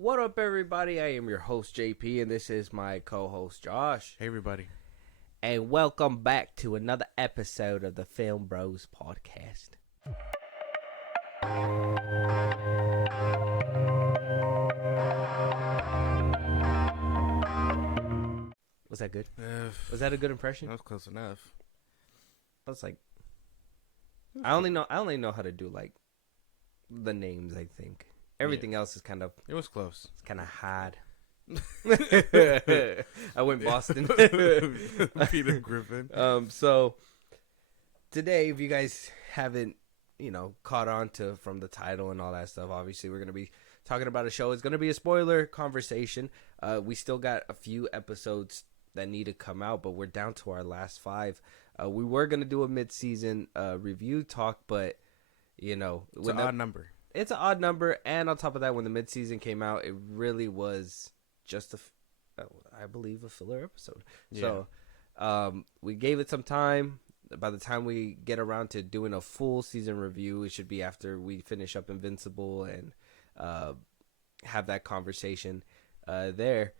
What up, everybody? I am your host, JP, and this is my co-host, Josh. Hey, everybody. And welcome back to another episode of the FIlmBros podcast. Was that good? Was that a good impression? That was close enough. That's like, I only know how to do like the names. I think everything else is kind of. It was close. It's kind of hard. I went Boston. Peter Griffin. So today, if you guys haven't, caught on to from the title and all that stuff, obviously we're gonna be talking about a show. It's gonna be a spoiler conversation. We still got a few episodes that need to come out, but we're down to our last 5. We were gonna do a mid-season review talk, but it's an odd number. It's an odd number, and on top of that, when the mid-season came out, it really was just I believe a filler episode. Yeah. So we gave it some time. By the time we get around to doing a full season review, it should be after we finish up Invincible and have that conversation there.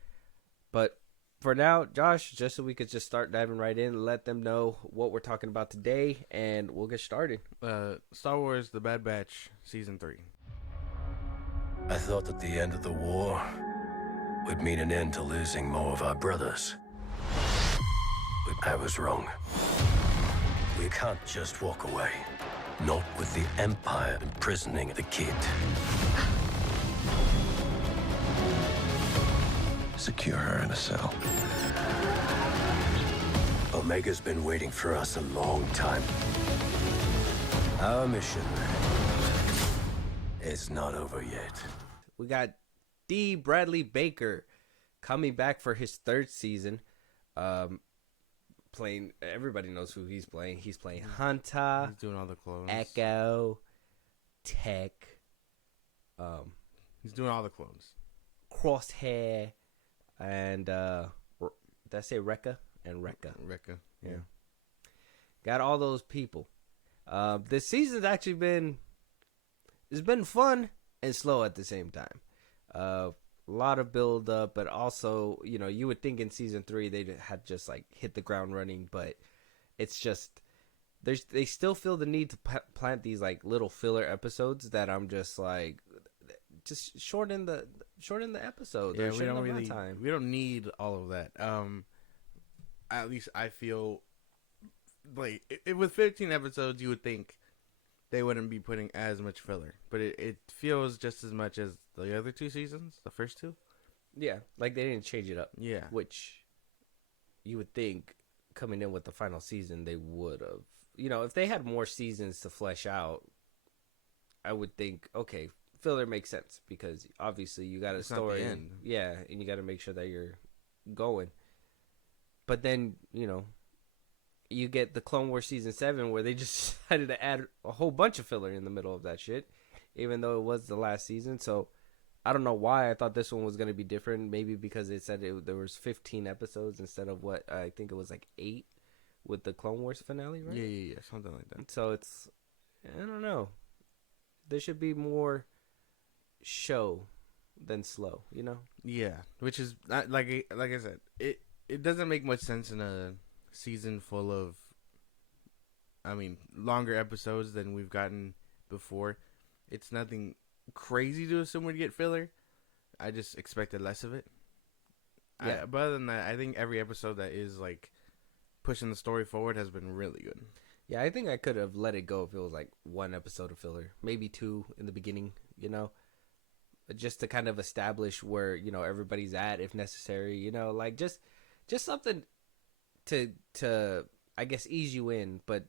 But for now, Josh, just so we could just start diving right in, let them know what we're talking about today, and we'll get started. Star Wars The Bad Batch Season 3. I thought that the end of the war would mean an end to losing more of our brothers. But I was wrong. We can't just walk away. Not with the Empire imprisoning the kid. Secure her in a cell. Omega's been waiting for us a long time. Our mission is not over yet. We got D. Bradley Baker coming back for his 3rd season. Playing, everybody knows who he's playing. He's playing Hunter. He's doing all the clones. Echo, Tech. He's doing all the clones. Crosshair, and did I say Rekka? And Rekka. Yeah. Got all those people. This season's actually been fun and slow at the same time. A lot of build up, but also, you would think in season 3 they had just like hit the ground running, but it's just they still feel the need to plant these like little filler episodes that I'm just like, just shorten the episodes. Yeah, we don't need all of that. At least I feel like with 15 episodes, you would think they wouldn't be putting as much filler, but it feels just as much as the other 2 seasons, the first 2. Yeah, like they didn't change it up. Yeah, which you would think coming in with the final season they would have. If they had more seasons to flesh out, I would think, okay, filler makes sense because obviously you got a story, and you got to make sure that you're going. But then you get the Clone Wars Season 7 where they just decided to add a whole bunch of filler in the middle of that shit, even though it was the last season. So I don't know why I thought this one was going to be different. Maybe because it said there was 15 episodes instead of what I think it was like 8 with the Clone Wars finale, right? Yeah, something like that. So it's, I don't know. There should be more show than slow, Yeah, which is not, like I said, it doesn't make much sense in a season full of, longer episodes than we've gotten before. It's nothing crazy to assume we'd get filler. I just expected less of it. Yeah. But other than that, I think every episode that is like pushing the story forward has been really good. Yeah, I think I could have let it go if it was like 1 episode of filler, maybe 2 in the beginning, just to kind of establish where, everybody's at if necessary, like just something to I guess ease you in, but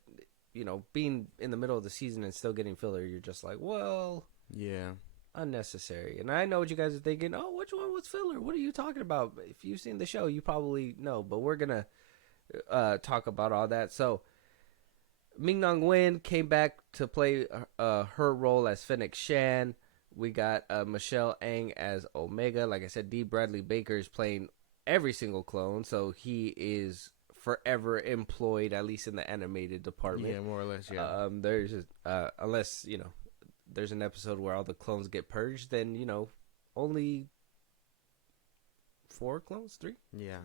being in the middle of the season and still getting filler, you're just like, well, yeah, unnecessary. And I know what you guys are thinking. Oh, which one was filler? What are you talking about? If you've seen the show, you probably know, but we're gonna talk about all that. So Ming-Na Wen came back to play her role as Fennec Shan. We got Michelle Ang as Omega. Like I said, D. Bradley Baker is playing every single clone, so he is forever employed, at least in the animated department. Yeah, more or less, yeah. There's unless, there's an episode where all the clones get purged, then, only 4 clones, 3, Yeah.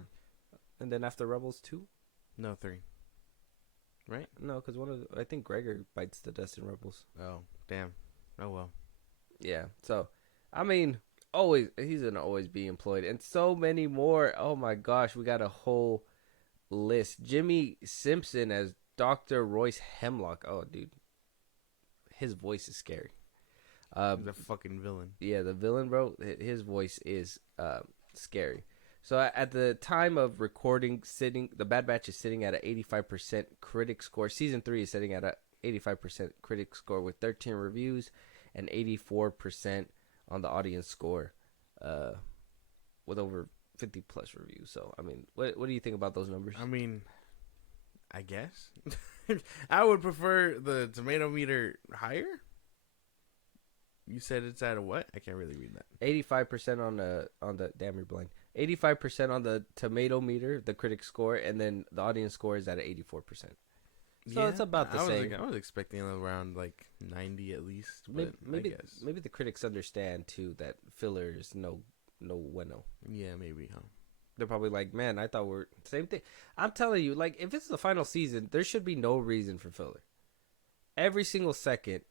and then after Rebels 2. No, 3. Right? No, because I think Gregor bites the dust in Rebels. Oh, damn. Oh, well. Yeah. So, I mean, always he's gonna always be employed, and so many more. Oh my gosh, we got a whole list. Jimmy Simpson as Dr. Royce Hemlock. Oh, dude, his voice is scary. He's a fucking villain. Yeah, the villain, bro. His voice is scary. So at the time of recording, the Bad Batch is sitting at an 85% critic score. Season 3 is sitting at a 85% critic score with 13 reviews and 84% on the audience score, with over 50 plus reviews. So I mean, what do you think about those numbers? I mean, I guess I would prefer the tomato meter higher. You said it's at a what? I can't really read that. 85% on the damn, you're blind. 85% on the tomato meter, the critic score, and then the audience score is at 84%. So it's about the same. I was expecting around like 90 at least. But Maybe I guess. maybe the critics understand too that filler is no bueno. Yeah, maybe, huh? They're probably like, man, I thought we're same thing. I'm telling you, like, if it's the final season, there should be no reason for filler. Every single second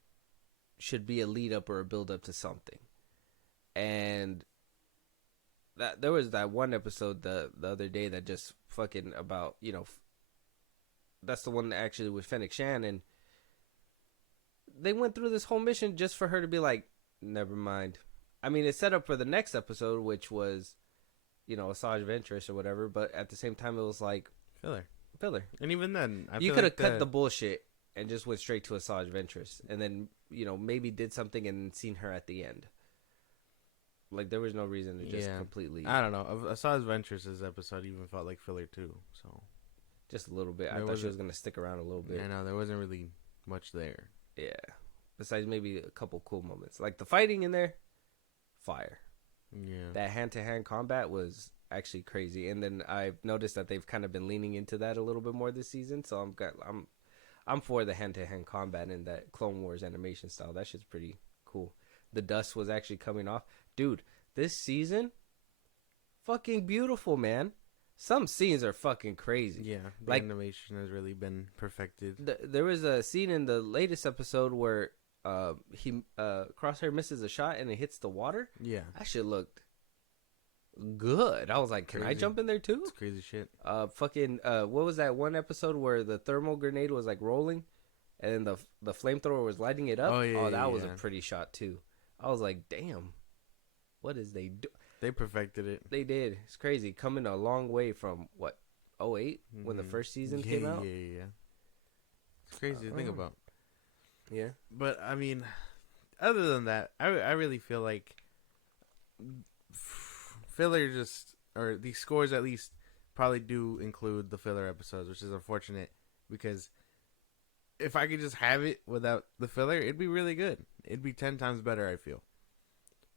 should be a lead up or a build up to something. And that there was that one episode the other day that just fucking about, that's the one that actually with Fennec Shan, and they went through this whole mission just for her to be like, never mind. I mean, it's set up for the next episode, which was, Asajj Ventress or whatever, but at the same time, it was like filler. And even then, You could have cut the bullshit and just went straight to Asajj Ventress, and then maybe did something and seen her at the end. Like, there was no reason to just completely. I don't know. Asajj Ventress' episode even felt like filler too. So just a little bit. I thought she was gonna stick around a little bit. I know there wasn't really much there. Yeah. Besides maybe a couple cool moments, like the fighting in there, fire. Yeah. That hand-to-hand combat was actually crazy, and then I've noticed that they've kind of been leaning into that a little bit more this season. So I'm for the hand-to-hand combat in that Clone Wars animation style. That shit's pretty cool. The dust was actually coming off, dude. This season, fucking beautiful, man. Some scenes are fucking crazy. Yeah, the animation has really been perfected. There was a scene in the latest episode where Crosshair misses a shot and it hits the water. Yeah, that shit looked good. I was like, can I jump in there too? It's crazy shit. What was that one episode where the thermal grenade was like rolling, and then the flamethrower was lighting it up? Oh yeah, that was a pretty shot too. I was like, damn, what is they do? They perfected it. They did. It's crazy. Coming a long way from what 2008 when the first season came out. Yeah. It's crazy to think about. Yeah, but I mean, other than that, I really feel like filler or these scores at least probably do include the filler episodes, which is unfortunate because if I could just have it without the filler, it'd be really good. It'd be 10 times better, I feel.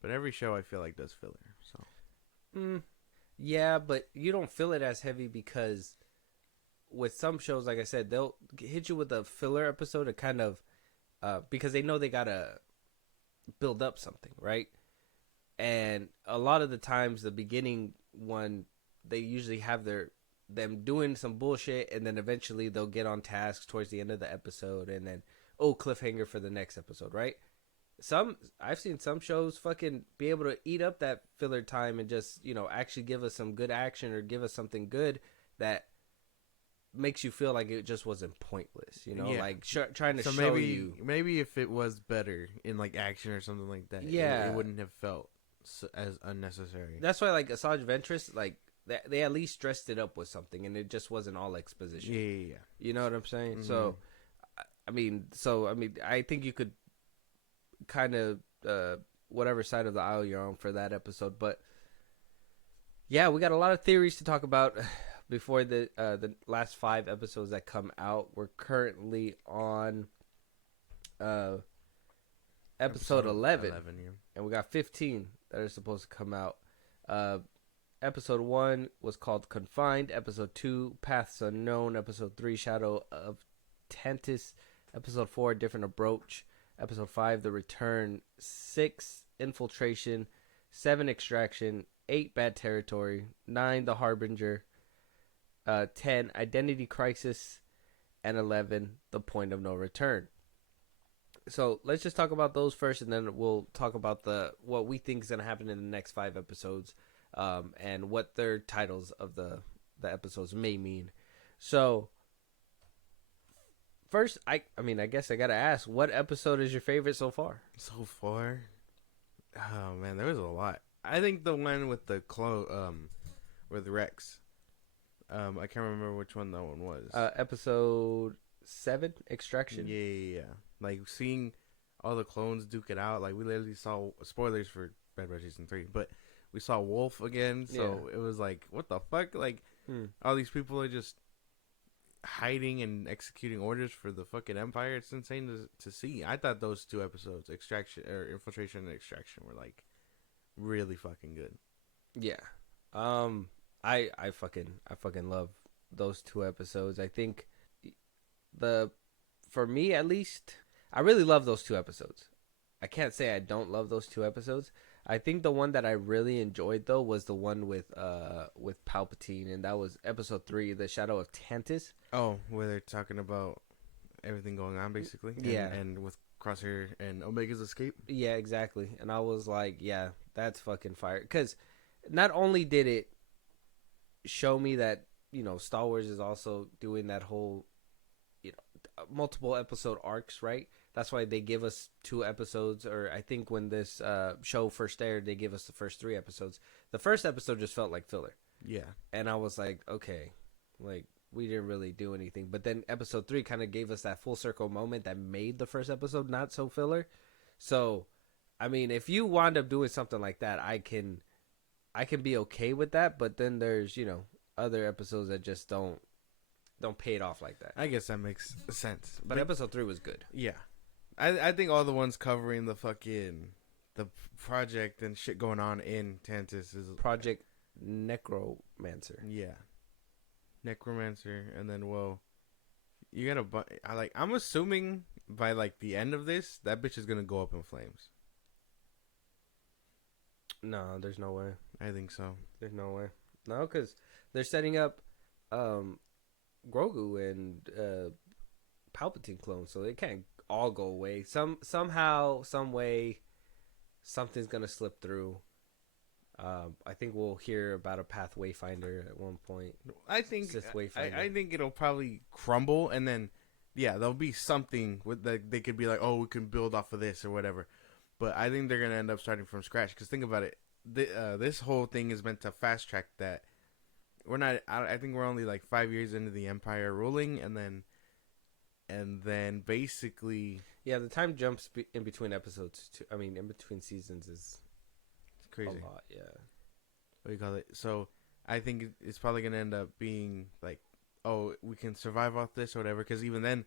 But every show I feel like does filler. So, yeah, but you don't feel it as heavy because with some shows, like I said, they'll hit you with a filler episode to kind of because they know they gotta build up something, right? And a lot of the times, the beginning one, they usually have them doing some bullshit, and then eventually they'll get on task towards the end of the episode, and then cliffhanger for the next episode, right? I've seen some shows fucking be able to eat up that filler time and just actually give us some good action or give us something good that makes you feel like it just wasn't pointless, like trying to show you. Maybe if it was better in like action or something like that, it wouldn't have felt as unnecessary. That's why like Asajj Ventress, like they at least dressed it up with something, and it just wasn't all exposition. Yeah. You know what I'm saying? Mm-hmm. So I mean, I think you could kind of whatever side of the aisle you're on for that episode, but yeah, we got a lot of theories to talk about before the last 5 episodes that come out. We're currently on episode 11 yeah. And we got 15 that are supposed to come out. Episode 1 was called Confined. Episode 2, Paths Unknown. Episode 3, Shadow of Tantus. Episode 4, Different Approach. Episode 5, The Return. 6, Infiltration. 7, Extraction. 8, Bad Territory, 9, The Harbinger, 10, Identity Crisis, and 11, The Point of No Return. So let's just talk about those first, and then we'll talk about what we think is going to happen in the next 5 episodes, and what their titles of the episodes may mean. So first, I guess I got to ask, what episode is your favorite so far? So far, oh man, there was a lot. I think the one with the with Rex. I can't remember which one that one was. Episode 7, Extraction. Yeah. Like seeing all the clones duke it out. Like we literally saw, spoilers for Bad Batch Season 3, but we saw Wolf again. So it was like, what the fuck? Like all these people are just hiding and executing orders for the fucking Empire. It's insane to see. I thought those 2 episodes, Infiltration and Extraction, were like really fucking good. Yeah. I fucking love those 2 episodes. I think for me at least, I really love those 2 episodes. I can't say I don't love those 2 episodes. I think the one that I really enjoyed though was the one with Palpatine, and that was episode 3, The Shadow of Tantus. Oh, where they're talking about everything going on basically. And with Crosshair and Omega's escape. Yeah, exactly. And I was like, yeah, that's fucking fire. Because not only did it show me that, Star Wars is also doing that whole, multiple episode arcs, right? That's why they give us 2 episodes, or I think when this show first aired, they give us the first 3 episodes. The first episode just felt like filler. Yeah. And I was like, okay, like, we didn't really do anything. But then episode 3 kind of gave us that full circle moment that made the first episode not so filler. So, I mean, if you wind up doing something like that, I can be okay with that. But then there's, other episodes that just don't pay it off like that. I guess that makes sense. But episode 3 was good. Yeah. I think all the ones covering the project and shit going on in Tantus is Project Necromancer. Yeah. Necromancer, and then you gotta I'm assuming by like the end of this, that bitch is gonna go up in flames. No, there's no way. I think so. There's no way. No, because they're setting up Grogu and Palpatine clones, so they can't all go away. Somehow, some way, something's gonna slip through. I think we'll hear about a pathway finder at one point. I think it'll probably crumble, and then there'll be something with they could be like, oh, we can build off of this or whatever. But I think they're gonna end up starting from scratch, because think about it. This whole thing is meant to fast track that. We're not. I think we're only like 5 years into the Empire ruling, and then basically, the time jumps in between episodes. In between seasons is crazy. A lot, yeah. What do you call it? So I think it's probably gonna end up being like, oh, we can survive off this or whatever. Because even then,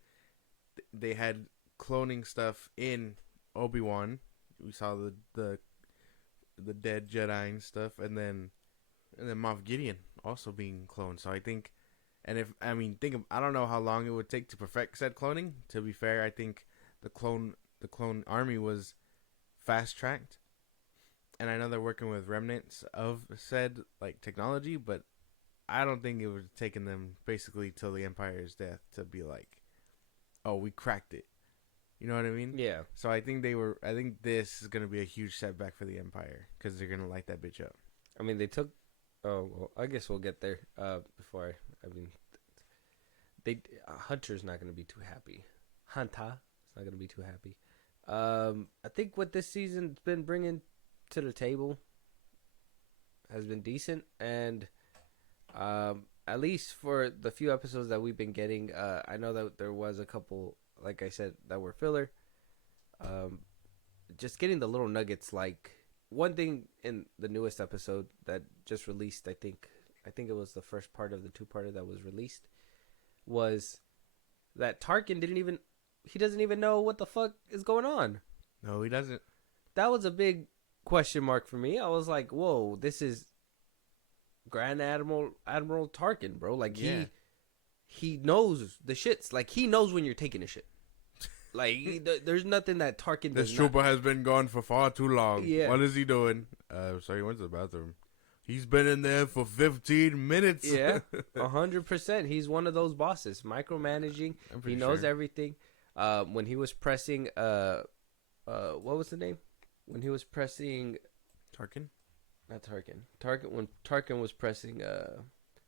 they had cloning stuff in Obi-Wan. We saw the dead Jedi and stuff, and then Moff Gideon also being cloned. So I think, I don't know how long it would take to perfect said cloning. To be fair, I think the clone army was fast tracked, and I know they're working with remnants of said like technology, but I don't think it would have taken them basically till the Empire's death to be like, oh, we cracked it. You know what I mean? Yeah. So I think this is gonna be a huge setback for the Empire, because they're gonna light that bitch up. They took. Oh, well, I guess we'll get there. Before Hunter's not gonna be too happy. Hunter is not gonna be too happy. I think what this season's been bringing to the table has been decent, and at least for the few episodes that we've been getting, I know that there was a couple, like I said, that were filler. Just getting the little nuggets, like one thing in the newest episode that just released, I think it was the first part of the 2-parter that was released, was that Tarkin doesn't even know what the fuck is going on. No, he doesn't. That was a big question mark for me. I was like, whoa, this is Grand Admiral Tarkin, bro. Like, he knows the shits. Like, he knows when you're taking a shit. Like, there's nothing that Tarkin does. This trooper has been gone for far too long. Yeah. What is he doing? Sorry, he went to the bathroom. He's been in there for 15 minutes. Yeah, 100%. He's one of those bosses, micromanaging. He knows everything. When he was pressing, what was the name? When he was pressing, Tarkin? not Tarkin. When Tarkin was pressing,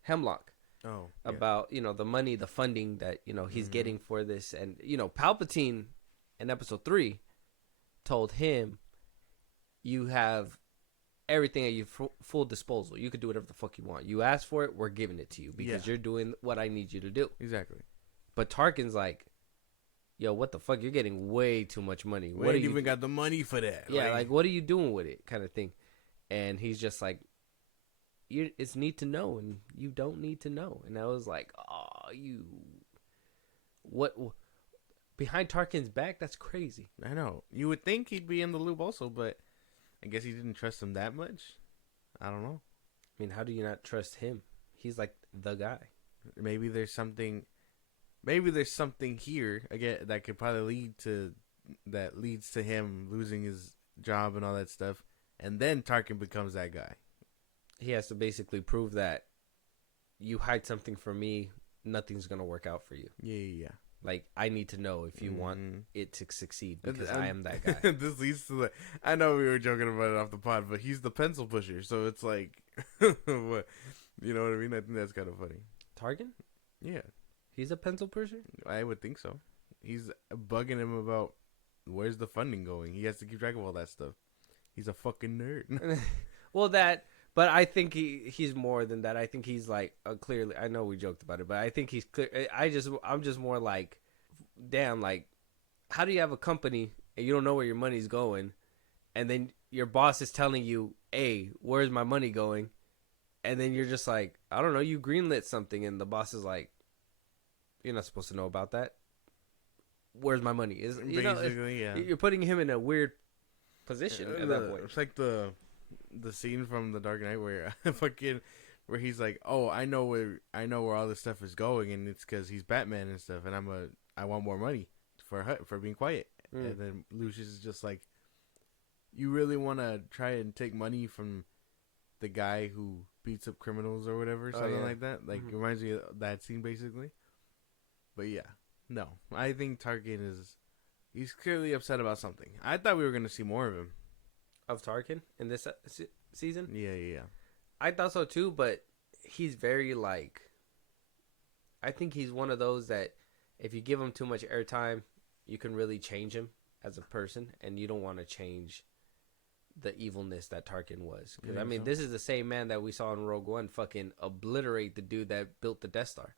Hemlock. Oh, about the money, the funding that he's getting for this, and Palpatine in Episode 3 told him, "You have everything at your full disposal. You could do whatever the fuck you want. You asked for it, we're giving it to you because you're doing what I need you to do." Exactly. But Tarkin's like, "Yo, what the fuck? You're getting way too much money. We ain't even got the money for that." Yeah, like what are you doing with it, kind of thing. And he's just like, it's need to know, and you don't need to know. And I was like, oh, what behind Tarkin's back? That's crazy. I know. You would think he'd be in the loop also, but I guess he didn't trust him that much. I don't know. I mean, how do you not trust him? He's like the guy. Maybe there's something here again that could probably leads to him losing his job and all that stuff, and then Tarkin becomes that guy. He has to basically prove that you hide something from me, nothing's gonna work out for you. Yeah. Like, I need to know if you want it to succeed because I am that guy. This leads to I know we were joking about it off the pod, but he's the pencil pusher, so it's like, what, you know what I mean? I think that's kind of funny. Tarkin? Yeah, he's a pencil pusher. I would think so. He's bugging him about where's the funding going. He has to keep track of all that stuff. He's a fucking nerd. Well, but I think he's more than that. I think he's like clearly. I know we joked about it, but I think he's clear. I'm just more like, damn, like, how do you have a company and you don't know where your money's going, and then your boss is telling you, "Hey, where's my money going?" And then you're just like, I don't know, you greenlit something, and the boss is like, "You're not supposed to know about that. Where's my money?" Yeah. You're putting him in a weird position at that point. It's like the scene from The Dark Knight where where he's like, "Oh, I know where all this stuff is going, and it's because he's Batman and stuff, and I want more money for being quiet." And then Lucius is just like, "You really want to try and take money from the guy who beats up criminals or whatever, something like that?" Like, it reminds me of that scene basically. But yeah, no, I think Tarkin he's clearly upset about something. I thought we were gonna see more of him. Of Tarkin in this season? Yeah. I thought so too, but he's very like, I think he's one of those that if you give him too much airtime, you can really change him as a person, and you don't want to change the evilness that Tarkin was. Because I mean, this is the same man that we saw in Rogue One fucking obliterate the dude that built the Death Star.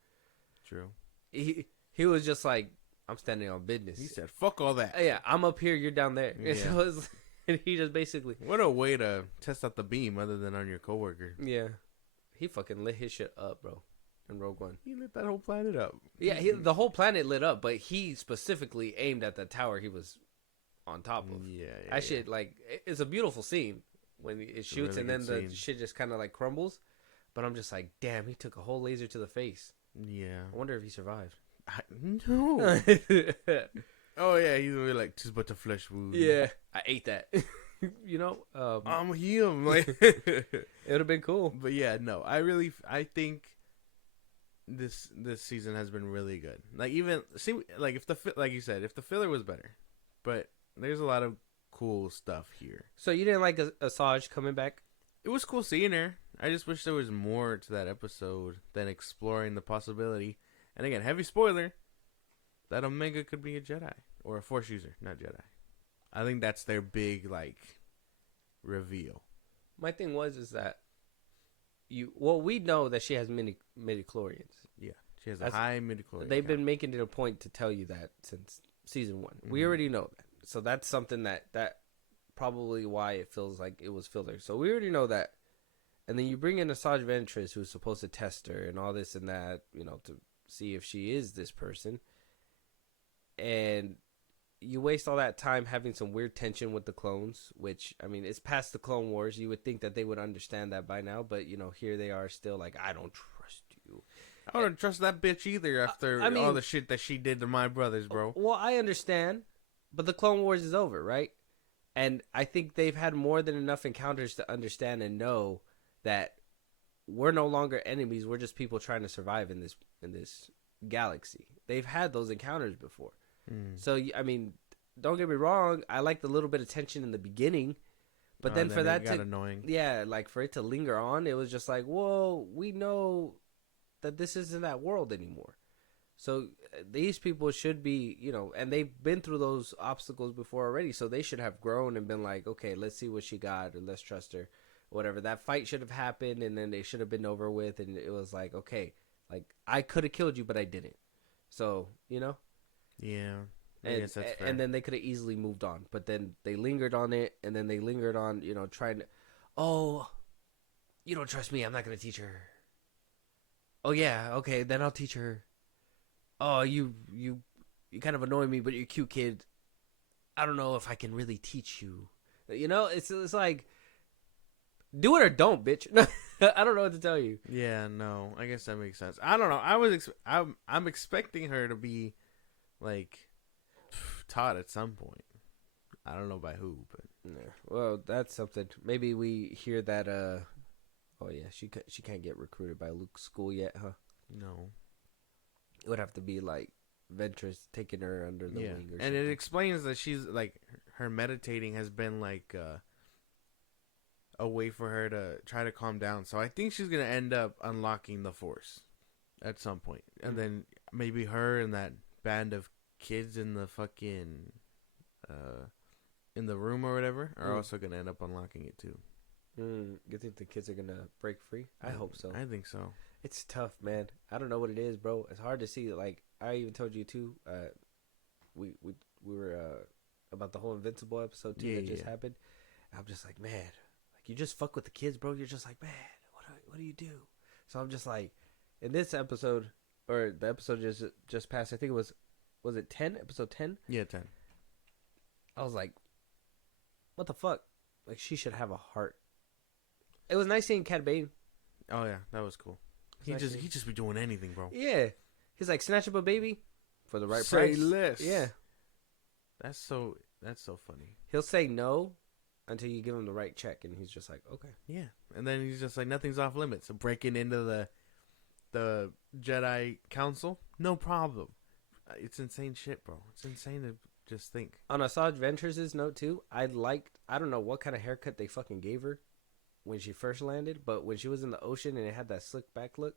True. He was just like, I'm standing on business. He said, "Fuck all that." Yeah, I'm up here, you're down there. Yeah. And he just basically... What a way to test out the beam other than on your coworker. Yeah. He fucking lit his shit up, bro, in Rogue One. He lit that whole planet up. Yeah, the whole planet lit up, but he specifically aimed at the tower he was on top of. Yeah. That shit, like, it's a beautiful scene when it shoots, really, and then the shit just kind of, like, crumbles. But I'm just like, damn, he took a whole laser to the face. Yeah. I wonder if he survived. No. Oh, yeah, he's really like, "'Tis but a flesh wound." Yeah, I ate that. I'm him. Like, it would have been cool. But yeah, no, I think this season has been really good. Like, even, like you said, if the filler was better, but there's a lot of cool stuff here. So you didn't like Asajj coming back? It was cool seeing her. I just wish there was more to that episode than exploring the possibility. And again, heavy spoiler, that Omega could be a Jedi or a Force user, not Jedi. I think that's their big, like, reveal. My thing is that we know that she has midichlorians. Yeah, she has a high midichlorian. They've been making it a point to tell you that since season 1. Mm-hmm. We already know that. So that's something that probably why it feels like it was filler. So we already know that. And then you bring in Asajj Ventress, who's supposed to test her and all this and that, to see if she is this person. And you waste all that time having some weird tension with the clones, which, I mean, it's past the Clone Wars. You would think that they would understand that by now, but, here they are still like, I don't trust you. I don't trust that bitch either after all the shit that she did to my brothers, bro. Well, I understand, but the Clone Wars is over, right? And I think they've had more than enough encounters to understand and know that we're no longer enemies. We're just people trying to survive in this galaxy. They've had those encounters before. So I mean, don't get me wrong. I like the little bit of tension in the beginning, but then for that got to annoying. yeah, like for it to linger on, it was just like, whoa, we know that this isn't that world anymore. So these people should be, and they've been through those obstacles before already. So they should have grown and been like, okay, let's see what she got, or let's trust her, whatever. That fight should have happened, and then they should have been over with. And it was like, okay, like I could have killed you, but I didn't. So Yeah. I and, guess that's fair. and then they could have easily moved on, but then they lingered on it, and then they lingered on, trying to, oh, you don't trust me, I'm not gonna teach her. Oh yeah, okay, then I'll teach her. Oh, you kind of annoy me, but you're a cute kid. I don't know if I can really teach you. It's like, do it or don't, bitch. I don't know what to tell you. Yeah, no, I guess that makes sense. I don't know. I'm expecting her to be like taught at some point. I don't know by who, but Yeah. Well, that's something. Maybe we hear that. Oh yeah, she can't get recruited by Luke's school yet, huh? no. It would have to be like Ventress taking her under the wing or something. And it explains that she's like her meditating has been like a way for her to try to calm down. So I think she's gonna end up unlocking the Force at some point, and then maybe her and that band of kids in the fucking in the room or whatever are also gonna end up unlocking it too. You think the kids are gonna break free? I hope so. I think so. It's tough, man. I don't know what it is, bro. It's hard to see. Like I even told you too. We were about the whole Invincible episode too that just happened. I'm just like, man, like you just fuck with the kids, bro. You're just like, man, what do you do? So I'm just like, in this episode or the episode just passed. I think it was it 10? Episode 10? Yeah, 10. I was like, what the fuck? Like she should have a heart. It was nice seeing Cad Bane. Oh yeah, that was cool. He just be doing anything, bro. Yeah, he's like, snatch up a baby for the right Say price. less. Yeah, that's so funny. he'll say no until you give him the right check, and he's just like, okay. Yeah, and then he's just like, nothing's off limits. So breaking into the Jedi Council, no problem. It's insane shit, bro. It's insane to just think. On Asajj Ventress' note too, I don't know what kind of haircut they fucking gave her when she first landed, but when she was in the ocean and it had that slick back look,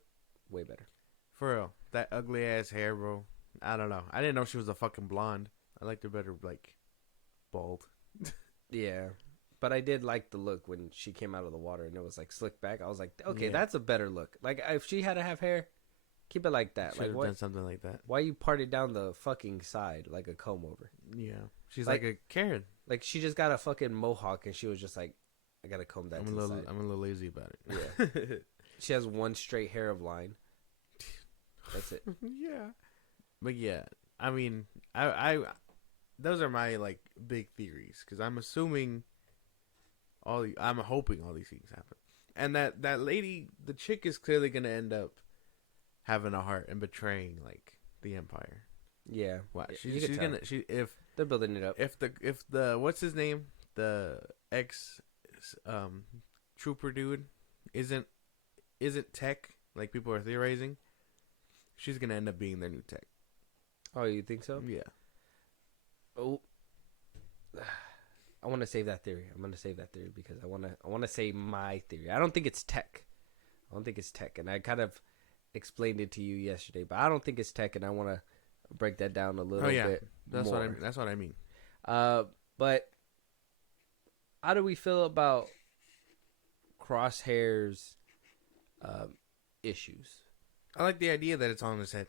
way better. For real, that ugly ass hair, bro. I don't know. I didn't know she was a fucking blonde. I liked her better, like, bald. Yeah, but I did like the look when she came out of the water and it was like slick back. I was like, okay, Yeah. that's a better look. Like if she had to have hair, keep it like that. Should Like have what? done something like that. Why you parted down the fucking side like a comb over? Yeah, she's Like- like a Karen. Like she just got a fucking mohawk and she was just like, I gotta comb that I'm to a the little side. I'm a little lazy about it. Yeah. She has one straight hair of line. That's it. Yeah, but yeah, I mean, I those are my like big theories because I'm assuming I'm hoping all these things happen, and that lady, the chick, is clearly gonna end up having a heart and betraying like the Empire. Yeah. What You she's could gonna tell. if They're building it up. if the what's his name, the ex trooper dude isn't tech like people are theorizing, she's gonna end up being their new tech. Oh, you think so? Yeah. Oh. I want to save that theory. I'm going to save that theory because I want to say my theory. I don't think it's tech. And I kind of explained it to you yesterday, but I don't think it's tech, and I want to break that down a little bit That's more. that's what I mean. But how do we feel about Crosshair's issues? I like the idea that it's on his head.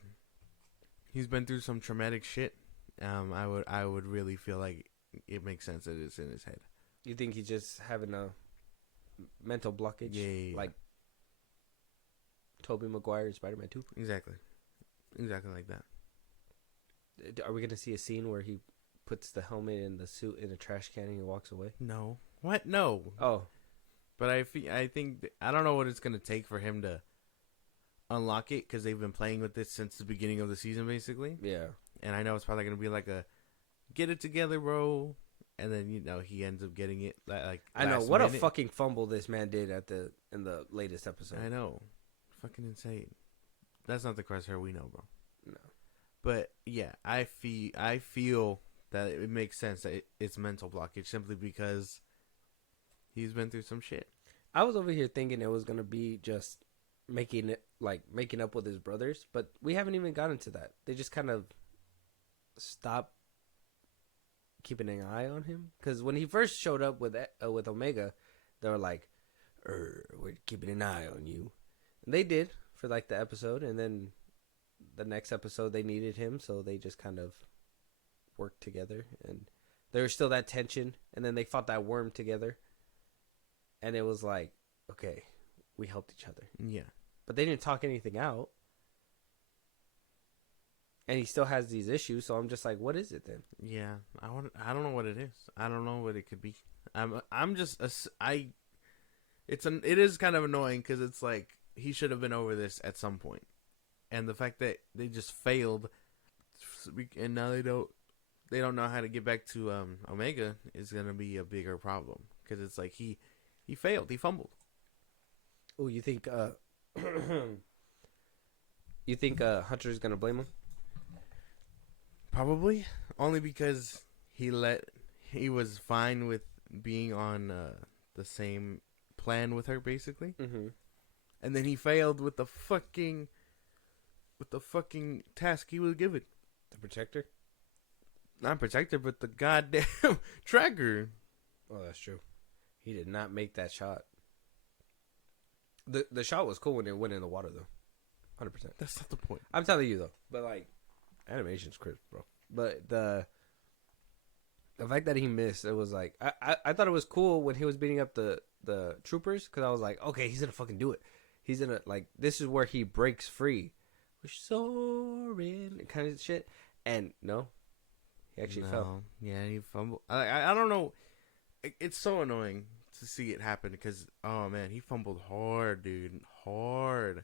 He's been through some traumatic shit. I would really feel like it makes sense that it's in his head. You think he's just having a mental blockage? Yeah. Like Tobey Maguire in Spider-Man 2? Exactly like that. Are we going to see a scene where he puts the helmet and the suit in a trash can and he walks away? No. What? No. Oh. But I think I don't know what it's gonna take for him to unlock it because they've been playing with this since the beginning of the season, basically. Yeah. And I know it's probably gonna be like a get it together, bro. and then he ends up getting it like I know last what minute. a fucking fumble this man did in the latest episode. I know, fucking insane. That's not the Crosshair we know, bro. No. But yeah, I feel that it makes sense that it's mental blockage simply because he's been through some shit. I was over here thinking it was gonna be just making up with his brothers, but we haven't even gotten to that. They just kind of stopped keeping an eye on him, because when he first showed up with Omega, they were like, "We're keeping an eye on you," and they did for like the episode, and then the next episode they needed him, so they just kind of worked together, and there was still that tension, and then they fought that worm together, and it was like, okay, we helped each other. Yeah, but they didn't talk anything out, and he still has these issues. So I'm just like, what is it then? yeah. I don't know what it is. I don't know what it could be. It is kind of annoying because it's like he should have been over this at some point, and the fact that they just failed, and now they don't know how to get back to Omega is gonna be a bigger problem, because it's like he failed, he fumbled. Oh, you think Hunter's gonna blame him? Probably only because he was fine with being on the same plan with her, basically, and then he failed with the fucking task he was given. The protector? Not protector, but the goddamn tracker. Oh, that's true. He did not make that shot. The shot was cool when it went in the water, though. 100%. That's not the point. I'm telling you, though. But, like, animation's crisp, bro. But the fact that he missed, it was like... I thought it was cool when he was beating up the troopers, because I was like, okay, he's going to fucking do it. He's going to, like... This is where he breaks free. We're soaring, kind of shit. And, no. He actually fell. Yeah, he fumbled. I don't know. It's so annoying to see it happen because, oh man, he fumbled hard, dude. Hard.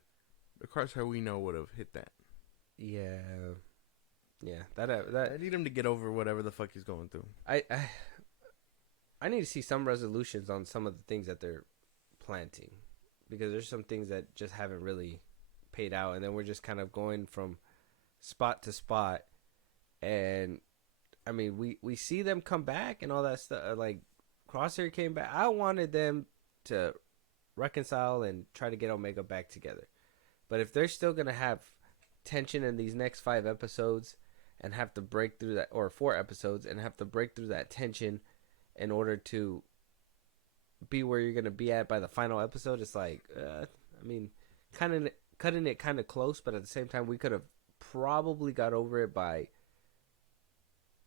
The Crosshair we know would have hit that. Yeah. Yeah. That I need him to get over whatever the fuck he's going through. I need to see some resolutions on some of the things that they're planting, because there's some things that just haven't really paid out, and then we're just kind of going from spot to spot. And I mean, we see them come back and all that stuff. Like, Crosshair came back. I wanted them to reconcile and try to get Omega back together. But if they're still going to have tension in these next 5 episodes and have to break through that, or 4 episodes, and have to break through that tension in order to be where you're going to be at by the final episode, it's like, I mean, cutting it kind of close, but at the same time, we could have probably got over it by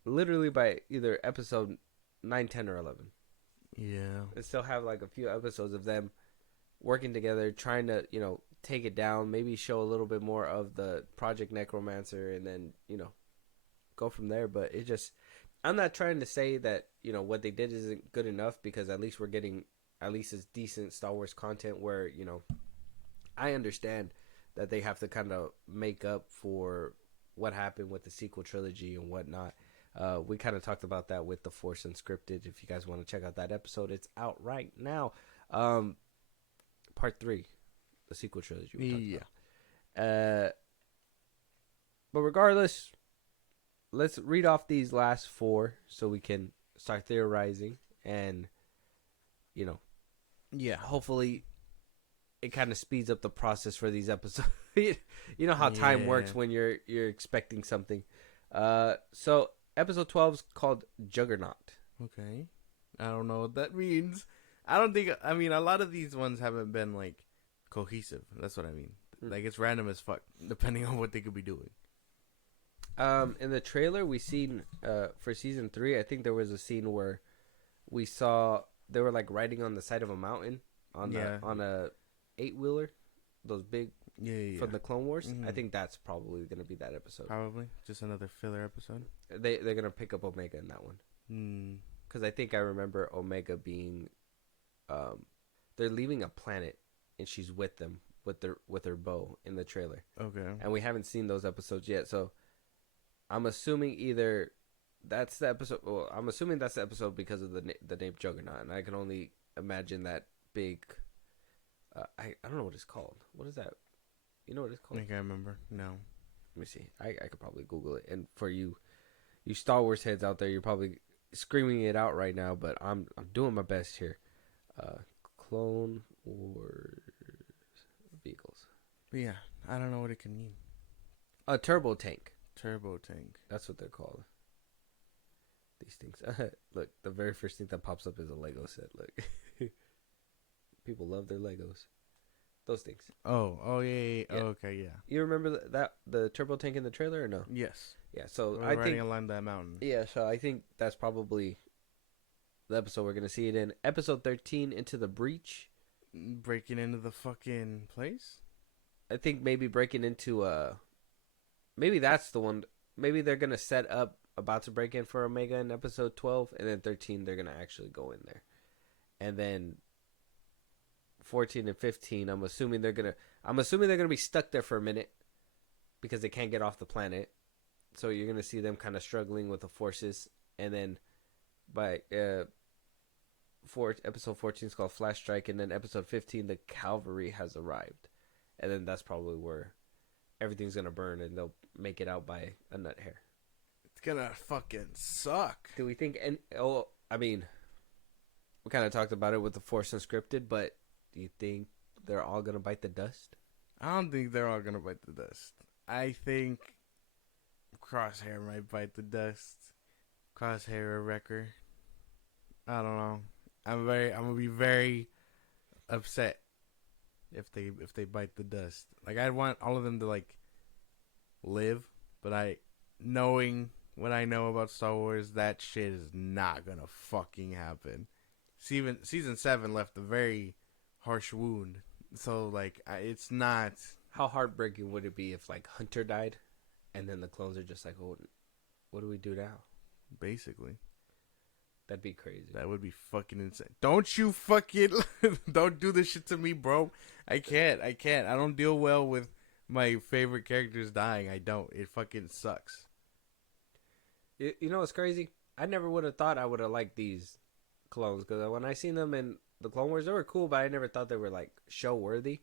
either episode 9, 10, or 11. Yeah. And still have like a few episodes of them working together, trying to, take it down, maybe show a little bit more of the Project Necromancer, and then, go from there. But it just, I'm not trying to say that, what they did isn't good enough, because at least we're getting at least as decent Star Wars content where, I understand that they have to kind of make up for what happened with the sequel trilogy and whatnot. We kind of talked about that with The Force Unscripted. If you guys want to check out that episode, it's out right now. Part 3, the sequel trilogy. Yeah. But regardless, let's read off these last 4 so we can start theorizing, and, hopefully it kind of speeds up the process for these episodes. You know how time works when you're expecting something. So episode 12 is called Juggernaut. Okay. I don't know what that means. I mean, a lot of these ones haven't been, like, cohesive. That's what I mean. Like, it's random as fuck, depending on what they could be doing. In the trailer, we seen, for season 3, I think there was a scene where we saw they were, like, riding on the side of a mountain on a 8-wheeler, those big, from the Clone Wars. I think that's probably going to be that episode. Probably. Just another filler episode. They're going to pick up Omega in that one. Because I think I remember Omega being, they're leaving a planet, and she's with them with her bow in the trailer. Okay. And we haven't seen those episodes yet, so I'm assuming either that's the episode. Well, I'm assuming that's the episode because of the name Juggernaut, and I can only imagine that big. I don't know what it's called. What is that? You know what it's I called? think I remember. No. Let me see. I could probably Google it. And for you Star Wars heads out there, you're probably screaming it out right now. But I'm doing my best here. Clone Wars vehicles. But yeah, I don't know what it can mean. A turbo tank. Turbo tank. That's what they're called. These things. Look, the very first thing that pops up is a Lego set. Look, people love their Legos. Those things. Oh yeah. Yeah. Oh, okay, yeah. You remember the turbo tank in the trailer or no? Yes. Yeah. So We're I riding think. along that mountain. Yeah. So I think that's probably the episode we're gonna see it in. Episode 13, Into the Breach. Breaking into the fucking place. I think maybe breaking into maybe that's the one. Maybe they're gonna set up about to break in for Omega in episode 12, and then 13 they're gonna actually go in there, and then 14 and 15. I'm assuming they're gonna be stuck there for a minute because they can't get off the planet. So you're gonna see them kind of struggling with the forces, and then by episode 14 is called Flash Strike, and then episode 15 the cavalry has arrived, and then that's probably where everything's gonna burn and they'll make it out by a nut hair. It's gonna fucking suck. Do we think? And I mean, we kind of talked about it with the Force Unscripted, but do you think they're all gonna bite the dust? I don't think they're all gonna bite the dust. I think Crosshair might bite the dust. Crosshair or Wrecker. I don't know. I'm gonna be very upset if they bite the dust. Like, I'd want all of them to like live, but knowing what I know about Star Wars, that shit is not gonna fucking happen. Season 7 left a very harsh wound, so like it's not. How heartbreaking would it be if like Hunter died, and then the clones are just like, oh, what do we do now? Basically, That'd be crazy. that would be fucking insane. Don't you fucking don't do this shit to me, bro. I can't. I don't deal well with my favorite characters dying. I don't. It fucking sucks. You know what's crazy? I never would have thought I would have liked these clones, because when I seen them in the Clone Wars, they were cool, but I never thought they were like show worthy.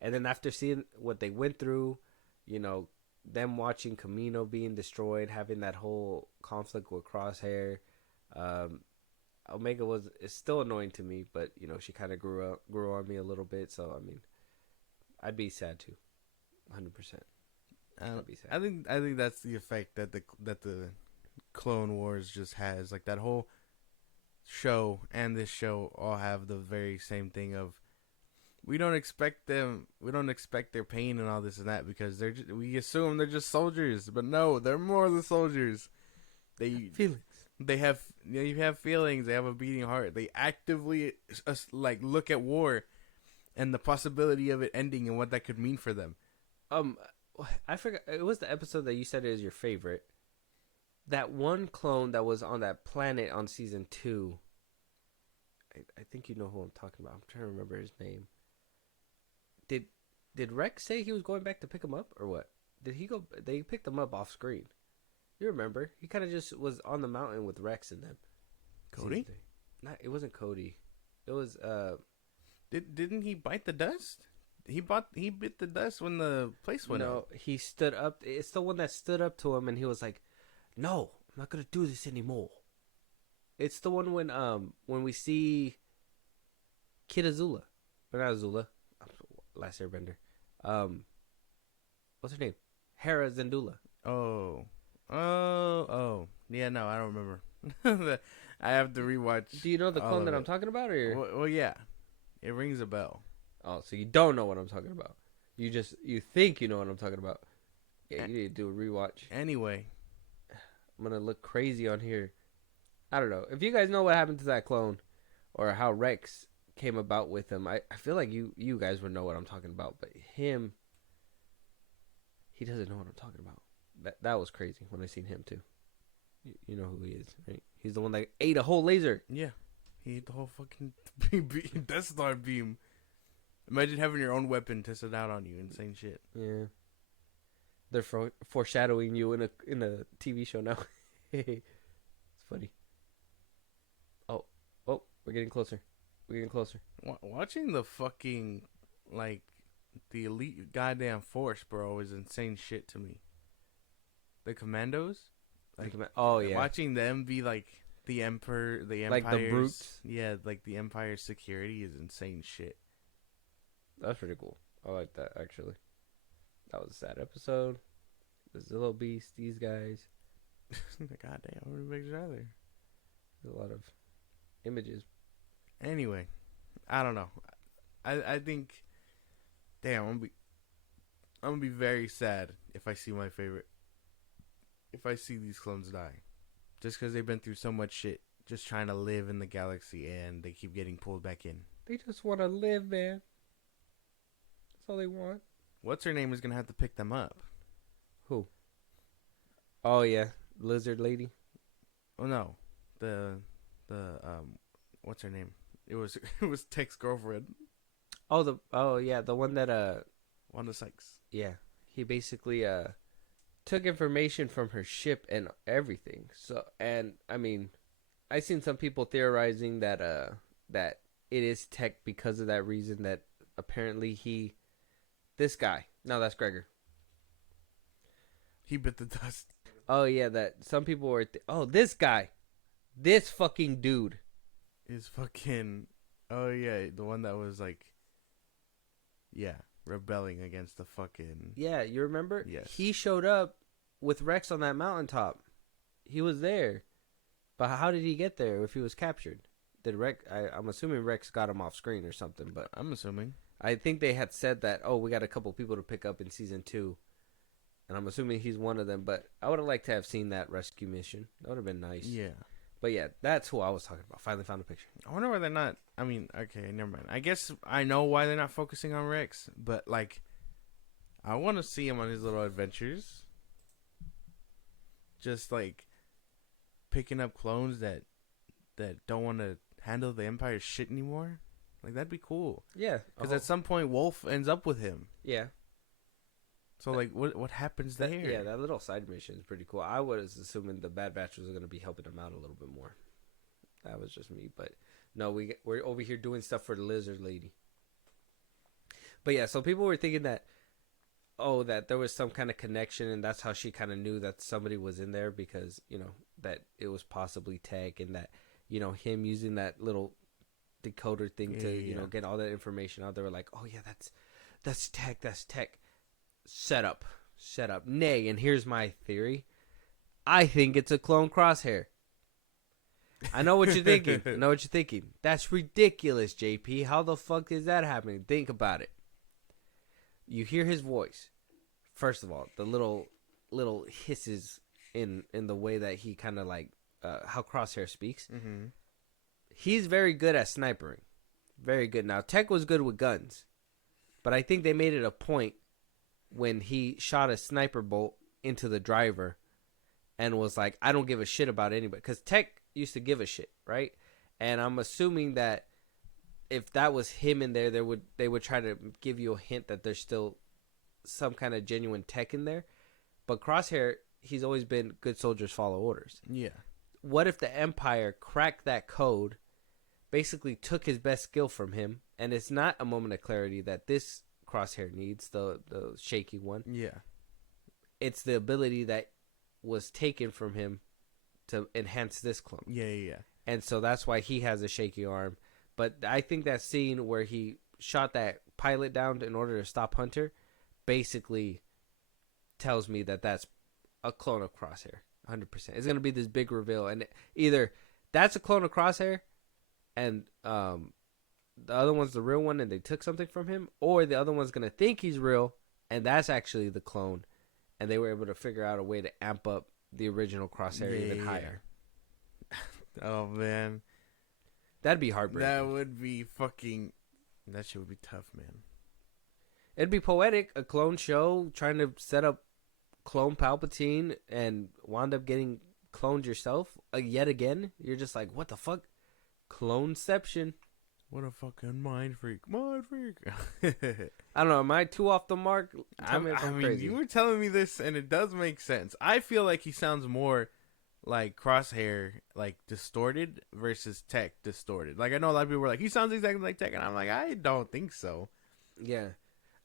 And then after seeing what they went through, you know, them watching Kamino being destroyed, having that whole conflict with Crosshair, Omega is still annoying to me, but you know, she kind of grew on me a little bit. So I mean, I'd be sad too, 100%. I'd be sad. I think that's the effect that the Clone Wars just has. Like, that whole show and this show all have the very same thing of, we don't expect their pain and all this and that, because we assume they're just soldiers, but no, they're more than soldiers. Feelings. You have feelings. They have a beating heart. They actively like look at war and the possibility of it ending and what that could mean for them. I forgot, it was the episode that you said is your favorite. That one clone that was on that planet on season 2. I think you know who I'm talking about. I'm trying to remember his name. Did Rex say he was going back to pick him up, or what? Did he go? They picked him up off screen. You remember? He kind of just was on the mountain with Rex and them. Cody? It wasn't Cody. It was Didn't he bite the dust? He bit the dust when the place went out. No, he stood up. It's the one that stood up to him, and he was like, "No, I'm not gonna do this anymore." It's the one when we see Kid Azula, or not Azula, Last Airbender. What's her name? Hera Syndulla. Oh, yeah. No, I don't remember. I have to rewatch. Do you know the all clone of that it. I'm talking about, or? Well, yeah, it rings a bell. Oh, so you don't know what I'm talking about. You think you know what I'm talking about. Yeah, you need to do a rewatch. Anyway, I'm gonna look crazy on here. I don't know. If you guys know what happened to that clone, or how Rex came about with him, I feel like you guys would know what I'm talking about. But him, he doesn't know what I'm talking about. That was crazy when I seen him too. You know who he is, right? He's the one that ate a whole laser. yeah, he ate the whole fucking Death Star beam. Imagine having your own weapon tested out on you. Insane shit. Yeah. They're foreshadowing you in a TV show now. funny. Oh, oh, we're getting closer. We're getting closer. Watching the fucking, like, the elite goddamn force, bro, is insane shit to me. The commandos? Like, oh, yeah. Watching them be, like, the Empire's... Like the brutes? Yeah, like, the Empire's security is insane shit. That's pretty cool. I like that, actually. That was a sad episode. The Zillow Beast, these guys. Goddamn, what would make rather? There's a lot of images. Anyway, I don't know. I think, damn, I'm gonna be very sad if I see my favorite. If I see these clones die, just because they've been through so much shit, just trying to live in the galaxy, and they keep getting pulled back in. They just want to live, man. That's all they want. What's her name is gonna have to pick them up. Who? Oh yeah, Lizard Lady. Oh no, the what's her name? It was Tech's girlfriend. Oh yeah, the one that Wanda Sykes. yeah, he basically took information from her ship and everything. So, and I mean, I seen some people theorizing that that it is Tech because of that reason, that apparently this guy, no, that's Gregor. He bit the dust. Oh yeah, that some people were this guy, this fucking dude Is fucking, oh yeah, the one that was like, yeah, rebelling against the fucking. Yeah, you remember? Yes. He showed up with Rex on that mountaintop. He was there. But how did he get there if he was captured? Did Rex... I'm assuming Rex got him off screen or something, but... I'm assuming. I think they had said that, we got a couple people to pick up in Season 2. And I'm assuming he's one of them, but I would have liked to have seen that rescue mission. That would have been nice. Yeah. But yeah, that's who I was talking about. Finally found a picture. I wonder why they're not. I mean, okay, never mind. I guess I know why they're not focusing on Rex, but like, I want to see him on his little adventures. Just like picking up clones that don't want to handle the Empire's shit anymore. Like, that'd be cool. Yeah, because at some point Wolf ends up with him. Yeah. So like, what happens there? Yeah, that little side mission is pretty cool. I was assuming the Bad Batch was going to be helping him out a little bit more. That was just me, but no, we're over here doing stuff for the Lizard Lady. But yeah, so people were thinking that, that there was some kind of connection, and that's how she kind of knew that somebody was in there, because that it was possibly Tech, and that him using that little decoder thing to get all that information out. They were like, oh yeah, that's Tech. Set up. Nay, and here's my theory. I think it's a clone Crosshair. I know what you're thinking. That's ridiculous, JP. How the fuck is that happening? Think about it. You hear his voice. First of all, the little hisses in the way that he kind of like how Crosshair speaks. Mm-hmm. He's very good at snipering. Very good. Now, Tech was good with guns. But I think they made it a point when he shot a sniper bolt into the driver and was like, I don't give a shit about anybody. Because Tech used to give a shit, right? And I'm assuming that if that was him in there, they would try to give you a hint that there's still some kind of genuine Tech in there. But Crosshair, he's always been good soldiers follow orders. Yeah. What if the Empire cracked that code, basically took his best skill from him, and it's not a moment of clarity that this Crosshair needs, the shaky one. Yeah. It's the ability that was taken from him to enhance this clone. Yeah. And so that's why he has a shaky arm. But I think that scene where he shot that pilot down in order to stop Hunter basically tells me that that's a clone of Crosshair. 100%. It's going to be this big reveal. And either that's a clone of Crosshair and the other one's the real one and they took something from him, or the other one's going to think he's real and that's actually the clone, and they were able to figure out a way to amp up the original Crosshair even higher. Oh, man. That'd be heartbreaking. That would be fucking... That shit would be tough, man. It'd be poetic. A clone show trying to set up clone Palpatine and wound up getting cloned yourself yet again. You're just like, what the fuck? Cloneception. What a fucking mind freak. I don't know. Am I too off the mark? Tell me if I'm crazy. You were telling me this, and it does make sense. I feel like he sounds more like Crosshair like distorted versus Tech distorted. Like I know a lot of people were like, he sounds exactly like Tech, and I'm like, I don't think so. Yeah.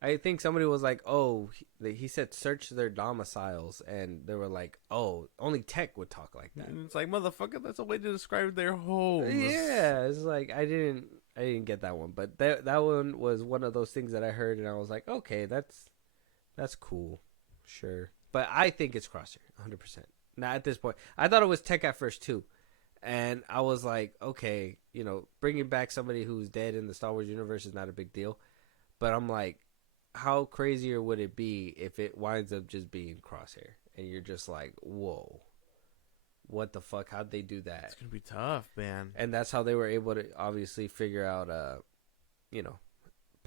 I think somebody was like, oh, he said search their domiciles, and they were like, oh, only Tech would talk like that. And it's like, motherfucker, that's a way to describe their homes. Yeah, it's like I didn't get that one, but that one was one of those things that I heard, and I was like, okay, that's cool, sure. But I think it's Crosshair, 100%. Now at this point, I thought it was Tech at first too, and I was like, okay, bringing back somebody who's dead in the Star Wars universe is not a big deal, but I'm like, how crazier would it be if it winds up just being Crosshair, and you're just like, whoa. What the fuck? How'd they do that? It's gonna be tough, man. And that's how they were able to obviously figure out,